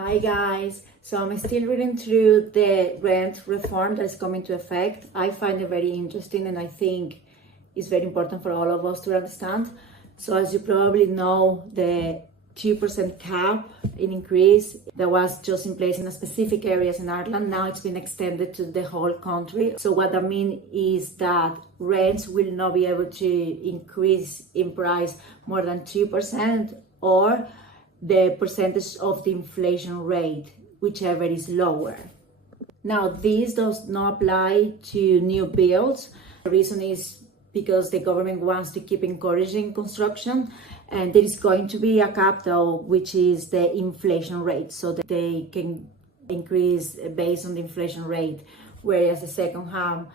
Hi guys, so I'm still reading through the rent reform that is coming to effect. I find it very interesting and I think it's very important for all of us to understand. So as you probably know, the 2% cap in increase that was just in place in specific areas in Ireland, now it's been extended to the whole country. So what that means is that rents will not be able to increase in price more than 2% or the percentage of the inflation rate, whichever is lower. Now, this does not apply to new builds. The reason is because the government wants to keep encouraging construction, and there is going to be a cap though, which is the inflation rate, so that they can increase based on the inflation rate, whereas the second hand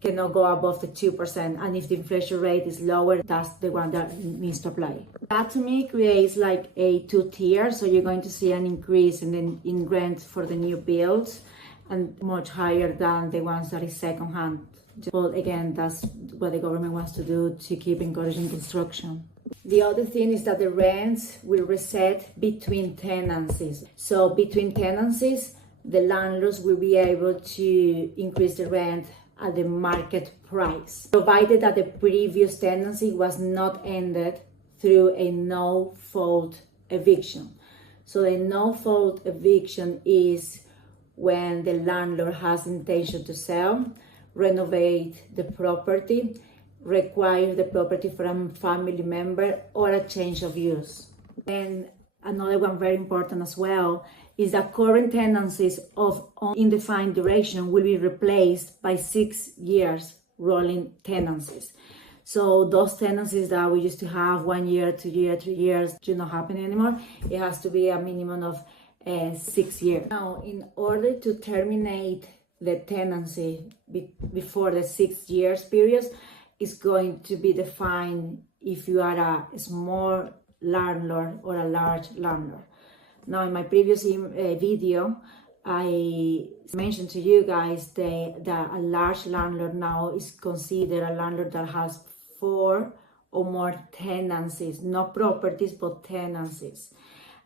cannot go above the 2%, and if the inflation rate is lower, that's the one that needs to apply. That to me creates like a two-tier, so you're going to see an increase in rent for the new builds and much higher than the ones that is second hand. But again, that's what the government wants to do to keep encouraging construction. The other thing is that the rents will reset between tenancies. So between tenancies, the landlords will be able to increase the rent at the market price, provided that the previous tenancy was not ended through a no-fault eviction. So a no-fault eviction is when the landlord has intention to sell, renovate the property, require the property from a family member, or a change of use. And another one very important as well is that current tenancies of undefined duration will be replaced by 6 years rolling tenancies. So those tenancies that we used to have 1 year, 2 years, 3 years, do not happen anymore. It has to be a minimum of 6 years. Now, in order to terminate the tenancy before the 6 years period, is going to be defined if you are a small landlord or a large landlord. Now, in my previous video, I mentioned to you guys that a large landlord now is considered a landlord that has 4 or more tenancies, not properties, but tenancies.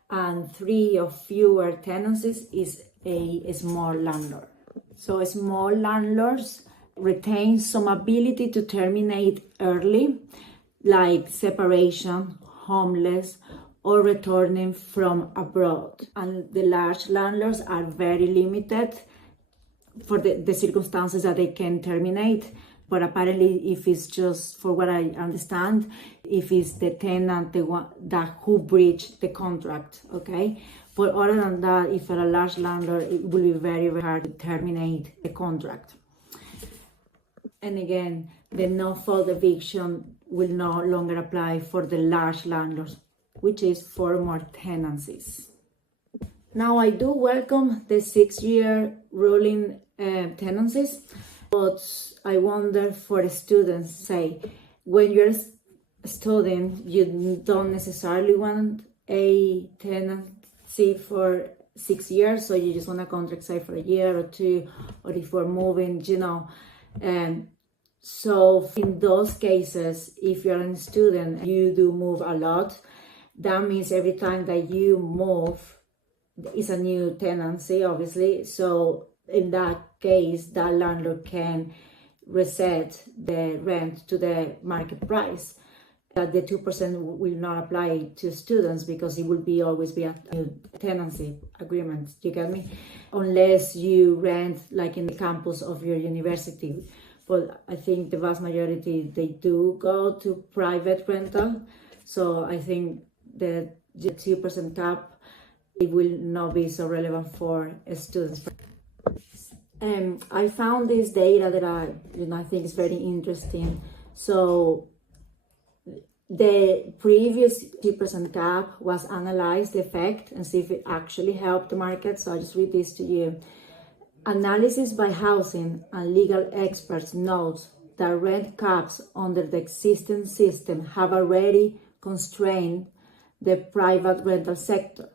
And 3 or fewer tenancies is a small landlord. So small landlords retain some ability to terminate early, like separation, homeless, or returning from abroad. And the large landlords are very limited for the circumstances that they can terminate. But apparently, if it's just, for what I understand, if it's the tenant, the one that who breached the contract, okay? But other than that, if you're a large landlord, it will be very, very hard to terminate the contract. And again, the no-fault eviction will no longer apply for the large landlords, which is 4 more tenancies. Now, I do welcome the 6-year ruling tenancies, but I wonder for the students, say, when you're a student, you don't necessarily want a tenancy for 6 years, so you just want a contract, say, for a year or 2, or if we're moving, so in those cases, if you're a student, you do move a lot. That means every time that you move, it's a new tenancy, obviously. So in that case, that landlord can reset the rent to the market price. That the 2% will not apply to students because it will always be a new tenancy agreement. You get me? Unless you rent like in the campus of your university. But I think the vast majority, they do go to private rental. So I think the 2% cap, it will not be so relevant for students. I found this data that I think is very interesting. So the previous 2% cap was analyzed, the effect, and see if it actually helped the market. So I'll just read this to you. Analysis by housing and legal experts notes that rent caps under the existing system have already constrained the private rental sector.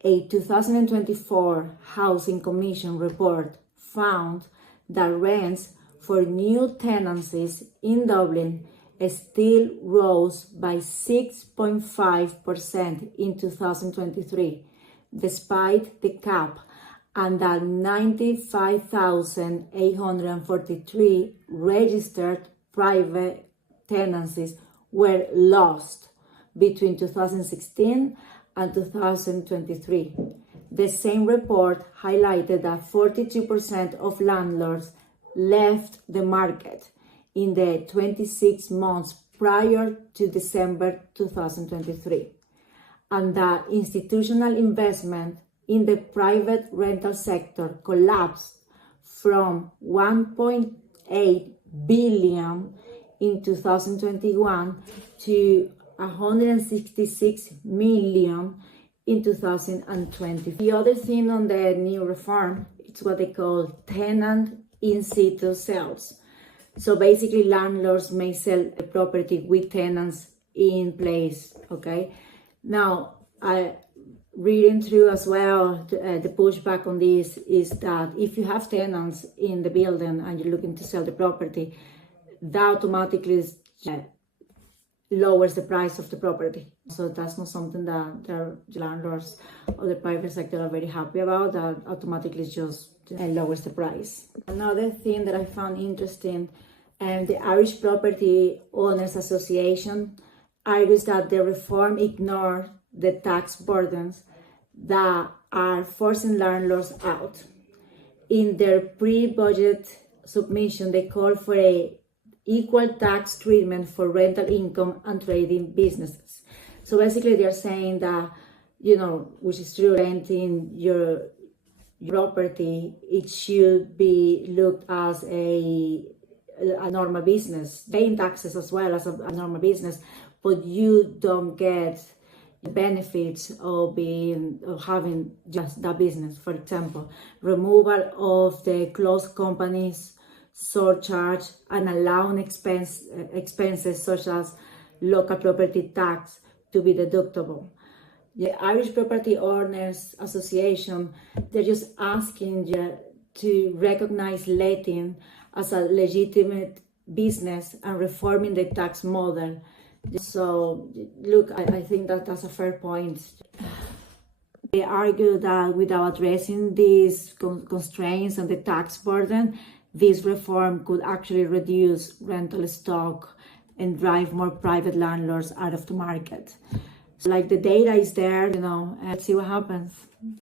A 2024 Housing Commission report found that rents for new tenancies in Dublin still rose by 6.5% in 2023, despite the cap, and that 95,843 registered private tenancies were lost between 2016 and 2023. The same report highlighted that 42% of landlords left the market in the 26 months prior to December 2023, and that institutional investment in the private rental sector collapsed from 1.8 billion in 2021 to 166 million in 2020. The other thing on the new reform, it's what they call tenant in situ sales. So basically landlords may sell a property with tenants in place, okay? Now, reading through as well, the pushback on this is that if you have tenants in the building and you're looking to sell the property, that automatically lowers the price of the property. So that's not something that the landlords or the private sector are very happy about. That automatically just lowers the price. Another thing that I found interesting, and the Irish Property Owners Association argues that the reform ignored the tax burdens that are forcing landlords out. In their pre-budget submission, they call for a equal tax treatment for rental income and trading businesses. So basically they're saying that, which is true, renting your property, it should be looked as a normal business, paying taxes as well as a normal business, but you don't get the benefits of having just that business. For example, removal of the closed companies surcharge and allowing expenses such as local property tax to be deductible. The Irish Property Owners Association, they're just asking you to recognize letting as a legitimate business and reforming the tax model. So look, I think that that's a fair point. They argue that without addressing these constraints and the tax burden, this reform could actually reduce rental stock and drive more private landlords out of the market. So the data is there, let's see what happens.